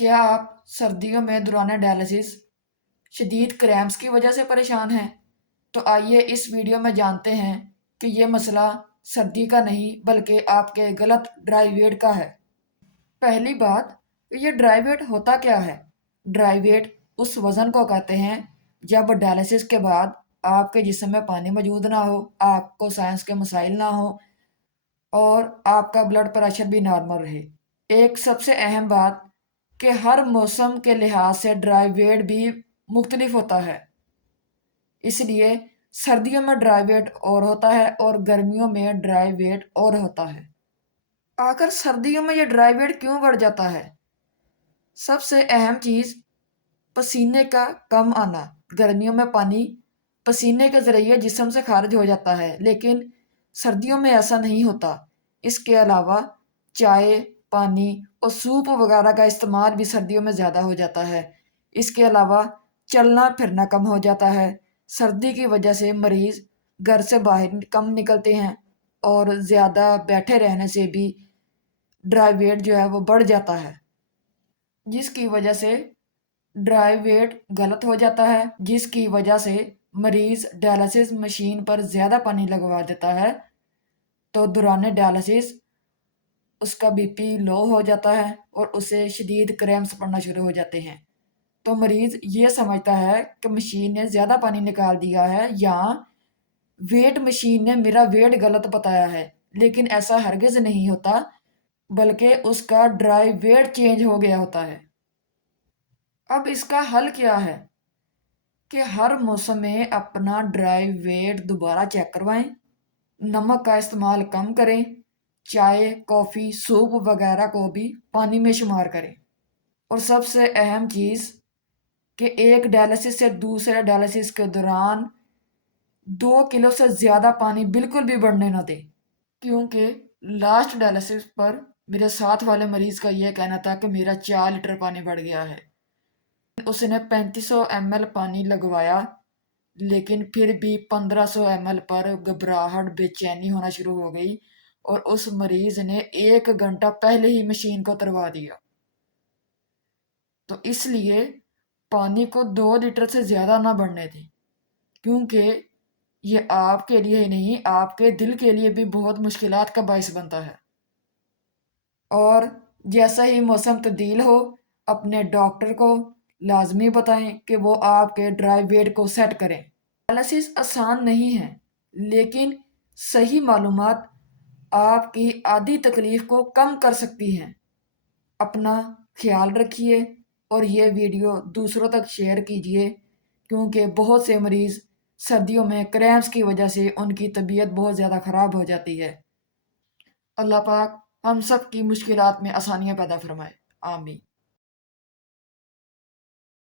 کیا آپ سردیوں میں دوران ڈائلسس شدید کریمپس کی وجہ سے پریشان ہیں؟ تو آئیے اس ویڈیو میں جانتے ہیں کہ یہ مسئلہ سردی کا نہیں بلکہ آپ کے غلط ڈرائی ویٹ کا ہے۔ پہلی بات، یہ ڈرائی ویٹ ہوتا کیا ہے؟ ڈرائی ویٹ اس وزن کو کہتے ہیں جب ڈائلسس کے بعد آپ کے جسم میں پانی موجود نہ ہو، آپ کو سائنس کے مسائل نہ ہو اور آپ کا بلڈ پریشر بھی نارمل رہے۔ ایک سب سے اہم بات کہ ہر موسم کے لحاظ سے ڈرائی ویٹ بھی مختلف ہوتا ہے، اس لیے سردیوں میں ڈرائی ویٹ اور ہوتا ہے اور گرمیوں میں ڈرائی ویٹ اور ہوتا ہے۔ آخر سردیوں میں یہ ڈرائی ویٹ کیوں بڑھ جاتا ہے؟ سب سے اہم چیز پسینے کا کم آنا۔ گرمیوں میں پانی پسینے کے ذریعے جسم سے خارج ہو جاتا ہے، لیکن سردیوں میں ایسا نہیں ہوتا۔ اس کے علاوہ چائے، پانی اور سوپ وغیرہ کا استعمال بھی سردیوں میں زیادہ ہو جاتا ہے۔ اس کے علاوہ چلنا پھرنا کم ہو جاتا ہے۔ سردی کی وجہ سے مریض گھر سے باہر کم نکلتے ہیں اور زیادہ بیٹھے رہنے سے بھی ڈرائی ویٹ جو ہے وہ بڑھ جاتا ہے، جس کی وجہ سے ڈرائی ویٹ غلط ہو جاتا ہے، جس کی وجہ سے مریض ڈائلسس مشین پر زیادہ پانی لگوا دیتا ہے تو دوران ڈائلسس اس کا بی پی لو ہو جاتا ہے اور اسے شدید کریمپس پڑنا شروع ہو جاتے ہیں۔ تو مریض یہ سمجھتا ہے کہ مشین نے زیادہ پانی نکال دیا ہے یا ویٹ مشین نے میرا ویٹ غلط بتایا ہے، لیکن ایسا ہرگز نہیں ہوتا، بلکہ اس کا ڈرائی ویٹ چینج ہو گیا ہوتا ہے۔ اب اس کا حل کیا ہے؟ کہ ہر موسم میں اپنا ڈرائی ویٹ دوبارہ چیک کروائیں، نمک کا استعمال کم کریں، چائے، کافی، سوپ وغیرہ کو بھی پانی میں شمار کریں، اور سب سے اہم چیز کہ ایک ڈائلسس سے دوسرے ڈائلسس کے دوران 2 کلو سے زیادہ پانی بالکل بھی بڑھنے نہ دیں، کیونکہ لاسٹ ڈائلسس پر میرے ساتھ والے مریض کا یہ کہنا تھا کہ میرا 4 لیٹر پانی بڑھ گیا ہے۔ اس نے 3500 ایم ایل پانی لگوایا، لیکن پھر بھی 1500 ایم ایل پر گھبراہٹ بے چینی ہونا شروع ہو گئی اور اس مریض نے 1 گھنٹہ پہلے ہی مشین کو اتروا دیا۔ تو اس لیے پانی کو 2 لیٹر سے زیادہ نہ بڑھنے دیں، کیونکہ یہ آپ کے لیے ہی نہیں، آپ کے دل کے لیے بھی بہت مشکلات کا باعث بنتا ہے۔ اور جیسا ہی موسم تبدیل ہو، اپنے ڈاکٹر کو لازمی بتائیں کہ وہ آپ کے ڈرائی ویٹ کو سیٹ کریں۔ ڈائلسس آسان نہیں ہے، لیکن صحیح معلومات آپ کی آدھی تکلیف کو کم کر سکتی ہیں۔ اپنا خیال رکھیے اور یہ ویڈیو دوسروں تک شیئر کیجیے، کیونکہ بہت سے مریض سردیوں میں کریمپس کی وجہ سے ان کی طبیعت بہت زیادہ خراب ہو جاتی ہے۔ اللہ پاک ہم سب کی مشکلات میں آسانیاں پیدا فرمائے، آمین۔